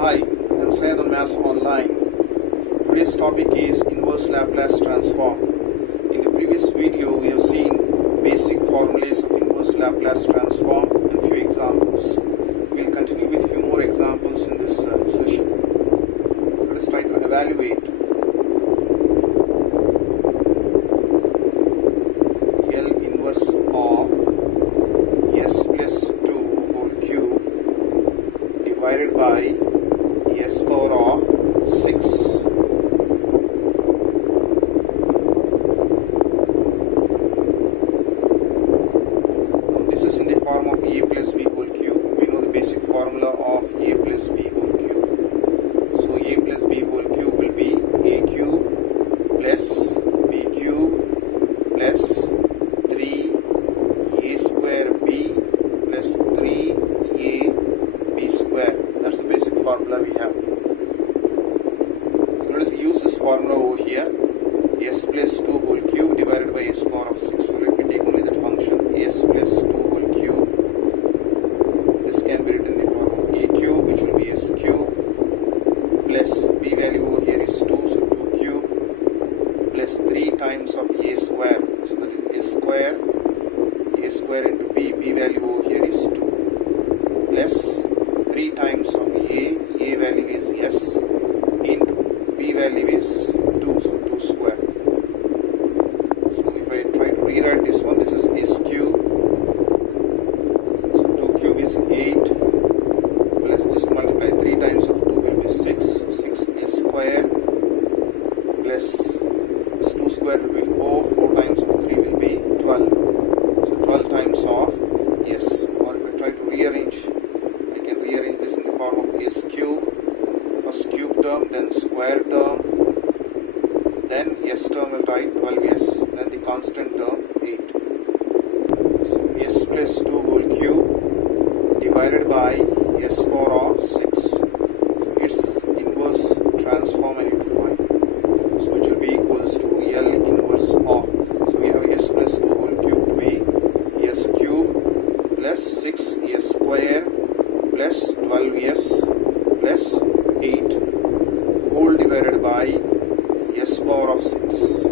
Hi, I'm Syed on Maths Online. Today's topic is inverse Laplace transform. In the previous video, we have seen basic formulas of inverse Laplace transform and few examples. We'll continue with few more examples in this session. Let us try to evaluate L inverse of s plus 2 whole cube divided by s power of 6. Now this is in the form of a plus b whole cube. We know the basic formula of a plus b whole cube. So a plus b whole cube will be a cube plus b cube plus 3a square b plus 3a b square. That's the basic formula we have. So let us use this formula over here. S plus 2 whole cube divided by s power of 6. So let me take only that function s plus 2 whole cube. This can be written in the form of a cube, which will be s cube, plus b value over here is 2, so 2 cube, plus 3 times of a square. So that is a square into b value over here is 2, plus 3 times of a value is s, into b value is 2, so 2 square. So if I try to rewrite this one, this is s cube, so 2 cube is 8, plus just multiply 3 times of 2 will be 6, so 6s square, plus this 2 square will be 4, 4 times of 3 will be 12, so 12 times of s. Or if I try to rearrange, I can rearrange this in the form of s cube, first cube term, then square term, then s term will write 12s, then the constant term 8. So s plus 2 whole cube divided by s power of 6. So its inverse transform I need to find. So it will be equals to L inverse of. So we have s plus 2 whole cube to be s cube plus 6s square plus 12s plus 8 whole divided by s power of 6.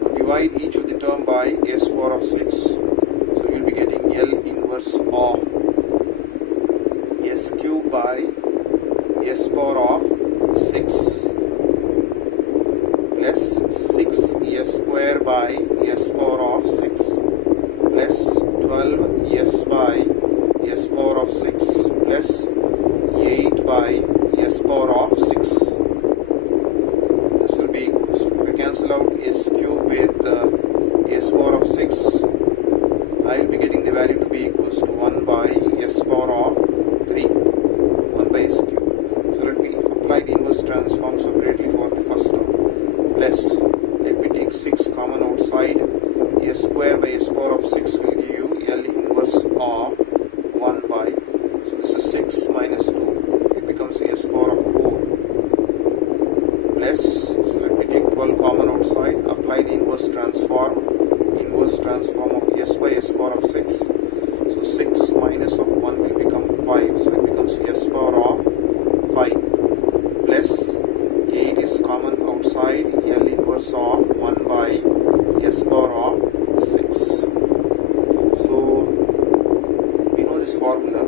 Now divide each of the term by s power of 6. So you will be getting L inverse of s cube by s power of 6 plus 6s square by s power of 6 plus 12s by s power of 6 plus 8 by s power of 6. This will be equals to, if I cancel out s cube with s power of 6, I will be getting the value to be equals to 1 by s power of 3, 1 by s cube. So let me apply the inverse transform separately for the first term. Plus, let me take 6 common outside, s square by s power of 6 will give you L inverse of 1 by, so this is 6 minus 2, it becomes s power of 4, plus, so let me take 12 common outside, apply the inverse transform of s by s power of 6, so 6 minus of 1 will become 5, so it becomes s power of 5, plus 8 is common outside, L inverse of 1 by s power of 6. So we know this formula,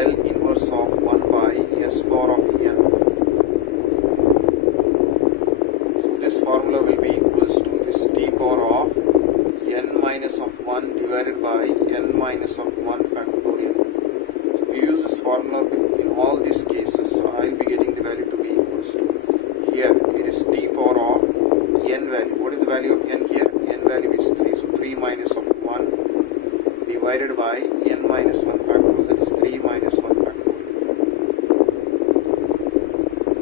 L inverse of 1 by s power of n. So this formula will be equals to this t power of n minus of 1 divided by n minus of 1 factorial. So if you use this formula in all these cases, I will be getting the value to be equals to, here it is t power of n value. What is the value of n here? N value is 3, so 3 minus of 1 divided by n minus 1 factorial, that is 3 minus 1 factorial,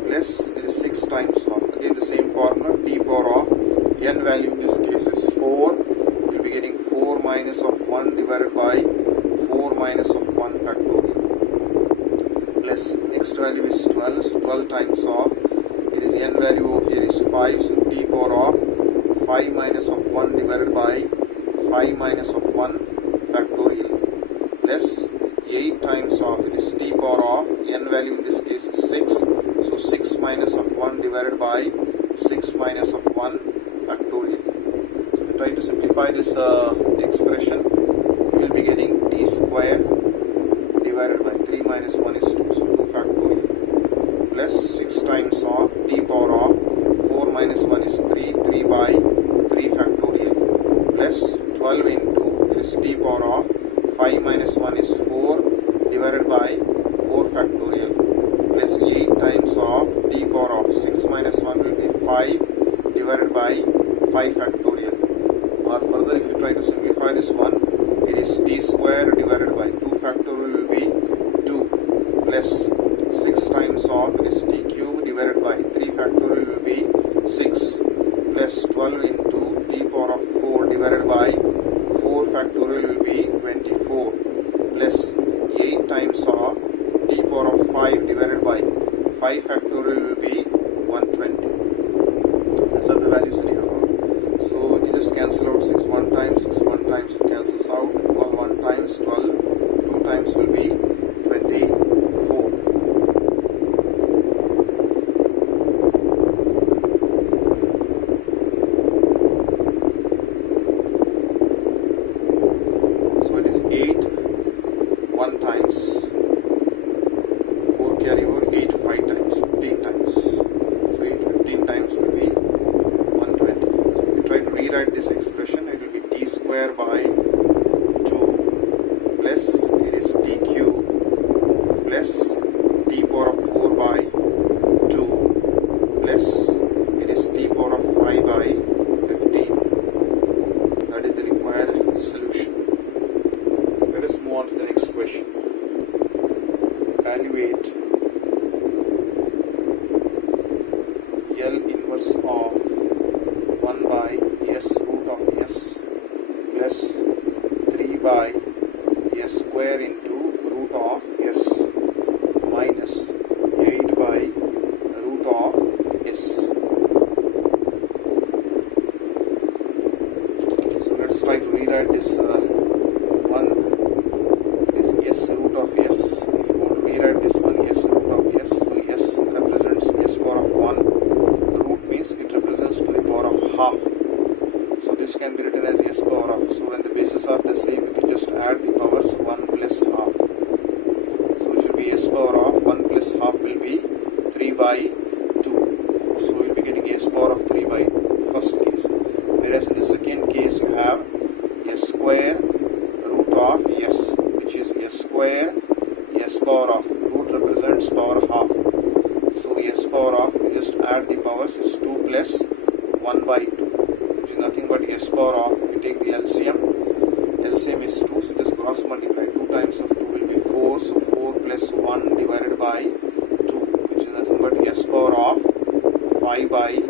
plus it is 6 times of, again the same formula, t power of n value in this case is 4, you will be getting 4 minus of 1 divided by 4 minus of 1 factorial, plus next value is 12, so 12 times of, it is n value over here is 5, so t power of 5 minus of 1 divided by 5 minus of 1 factorial, plus 8 times of, it is t power of, n value in this case is 6. So 6 minus of 1 divided by 6 minus of 1 factorial. So if we try to simplify this expression, we will be getting t square divided by 3 minus 1 is 2, so 2 factorial, plus 6 times of t power of 4 minus 1 is 3, 3 by 3 factorial, plus 12 into, it is t power of 5 minus 1 is 4 divided by 4 factorial, plus 8 times of t power of 6 minus 1 will be 5 divided by 5 factorial. Or further, if you try to simplify this one, it is t square divided by 2 factorial will be 2, plus 6 times of, it is t cube divided by 3 factorial will be 6, plus 12 into t power of 4 divided by 4 factorial will be 24, plus 8 times of t power of 5 divided by 5 factorial will be 120. These are the values that you have got. So you just cancel out 6 1 times, 6 1 times, it cancels out, 12 1 times 12, 2 times will be 24. So it is 8 1 times, 4 carry over, 8 5 times, 15 times. So 8 15 times will be 120. So if you try to rewrite this expression, it will be t square by 2 plus, it is t cube plus t power of 4 by 2 plus, it is t power of 5 by 15. That is the required solution. Let us move on to the next question. Evaluate L inverse of 1 by s root of s plus 3 by s square into root of s minus 8 by root of s. So let's try to rewrite this one, this s root of s. If you want to rewrite this one, s root of s, so s represents s power of 1, root means it represents to the power of half. So this can be written as s power of, so when the bases are the same, you can just add the powers 1 plus half. So it should be s power of 1 plus half will be 3 by 2. So we'll be getting s power of 3 by 2, first case. Whereas in the second case you have s square root of s, which is s square s power of, root represents power half. So s power of, you just add the powers, is 2 plus 1 by 2, which is nothing but s power of, we take the LCM, LCM is 2, so just cross multiply, 2 times of 2 will be 4, so 4 plus 1 divided by 2, which is nothing but s power of 5 by 2.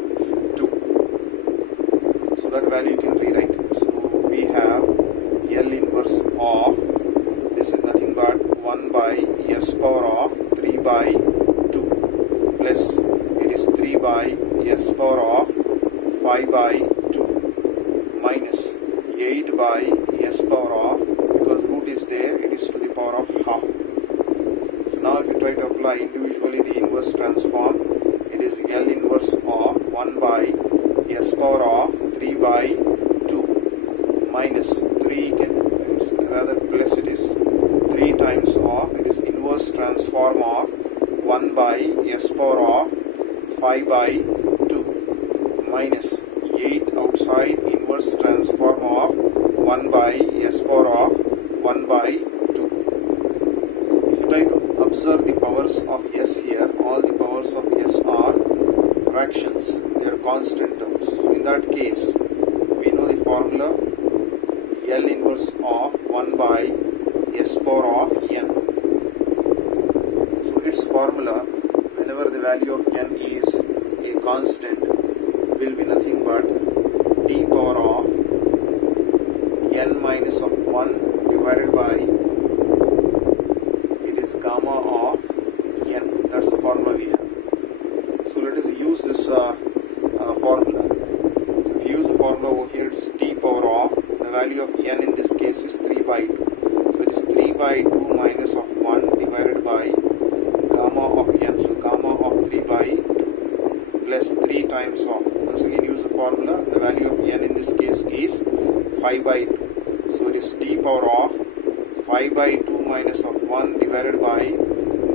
So that value you can rewrite. So we have L inverse of, this is nothing but 1 by s power of 3 by 2 plus, it is 3 by s power of 5 by 2 minus 8 by s power of, because root is there, it is to the power of half. So now if you try to apply individually the inverse transform, it is L inverse of 1 by s power of 3 by 2 minus 3 can, it's rather plus, it is 3 times of, it is inverse transform of 1 by s power of 5 by 2 minus 8 outside inverse transform of 1 by s power of 1 by 2. If you try to observe the powers of s here, all the powers of s are fractions, they are constant terms. So in that case, we know the formula L inverse of 1 by s power of n. So its formula, whenever the value of n is a constant, will be nothing but t power of n minus of 1 divided by, it is gamma of n. That's the formula we have. So let us use this formula. So if you use the formula over here, it's t power of, the value of n in this case is 3 by 2. So it is 3 by 2 minus times of, once again use the formula, the value of n in this case is 5 by 2. So it is t power of 5 by 2 minus of 1 divided by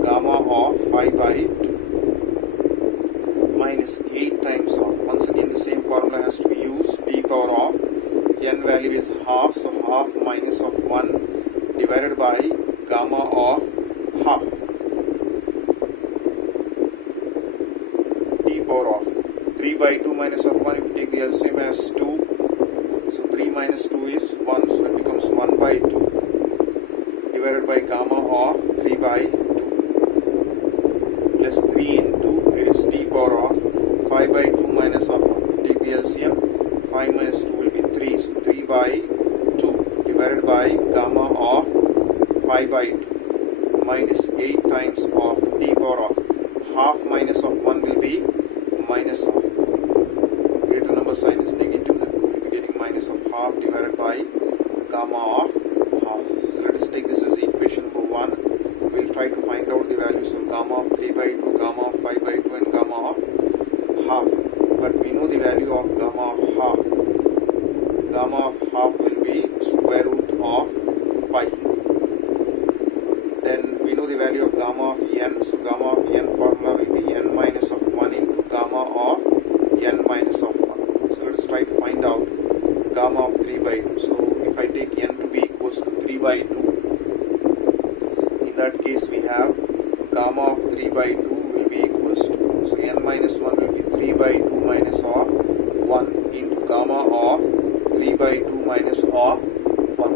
gamma of 5 by 2 minus 8 times of, once again the same formula has to be used, p power of n value is half, so half minus of 1 divided by gamma of half, t power of 3 by 2 minus of 1, if you take the LCM as 2, so 3 minus 2 is 1, so it becomes 1 by 2 divided by gamma of 3 by 2 plus 3 into, it is t power of 5 by 2 minus of 1. Take the LCM, 5 minus 2 will be 3, so 3 by 2 divided by gamma of 5 by 2 minus 8 times of t power of half minus of 1 will be minus of, greater number sign is negative, then we will be getting minus of half divided by gamma of half. So let us take this as equation number 1. We will try to find out the values of gamma of 3 by 2, gamma of 5 by 2 and gamma of half. But we know the value of gamma of half. Gamma of half will be square root of pi. Then we know the value of gamma of n. So gamma of n formula will be n minus of 1 into gamma of n minus of 1. So let us try to find out gamma of 3 by 2. So if I take n to be equals to 3 by 2, in that case we have gamma of 3 by 2 will be equals to, so n minus 1 will be 3 by 2 minus of 1 into gamma of 3 by 2 minus of 1.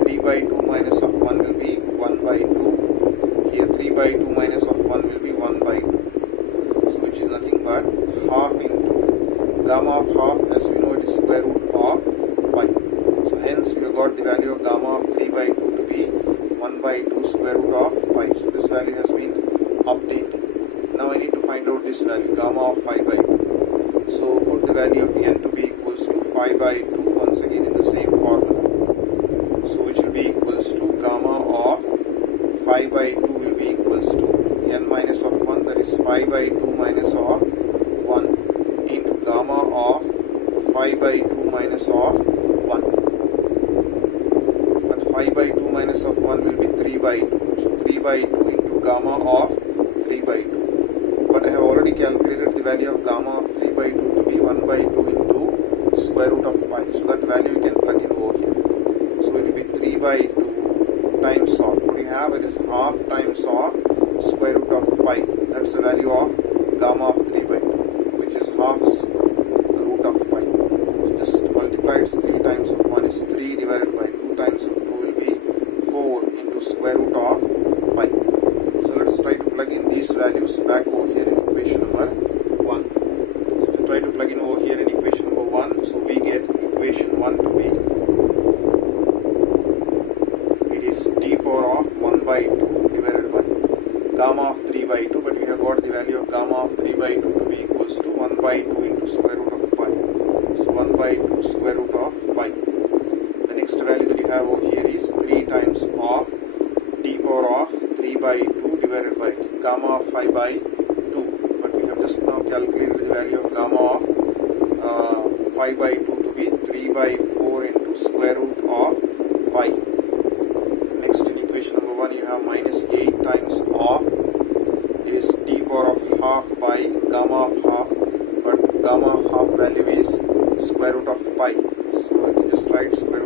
3 by 2 minus of 1 will be 1 by 2. Here 3 by 2 minus of 1 will be 1 by 2. So which is nothing but half into gamma of half, as we know it is square root of pi. So hence we have got the value of gamma of 3 by 2 to be 1 by 2 square root of pi. So this value has been obtained. Now I need to find out this value, gamma of 5 by 2. So put the value of n to be equals to 5 by 2 once again in the same formula. So which will be equals to gamma of 5 by 2 will be equals to n minus of 1, that is 5 by 2 minus of 1 into gamma of 5 by 2 minus of 1. But 5 by 2 minus of 1 will be 3 by 2. So 3 by 2 into gamma of 3 by 2. But I have already calculated the value of gamma of 3 by 2 to be 1 by 2 into square root of pi. So that value you can plug in over here. So it will be 3 by 2 times of, what we have, it is half times of square root of pi. That's the value of gamma of 3 by 2, which is half the root of pi. So just multiply it, 3 times of 1 is 3 divided by 2 times of 2 will be 4 into square root of pi. So let's try to plug in these values back over here in equation number 1. So if you try to plug in over here in equation number 1, so we get equation 1 to be, it is t power of 1 by 2 divided by gamma of 3 by 2, but we have got the value of gamma of 3 by 2 to be equals to 1 by 2 into square root of pi. So 1 by 2 square root of pi. The next value that you have over here is 3 times of t power of 3 by 2 divided by gamma of 5 by 2. But we have just now calculated the value of gamma of 5 by 2 to be 3 by 4 into square root of pi. Next in equation number 1 you have minus 8 times of, it is t power of half by gamma of half, but gamma of half value is square root of pi. So I can just write square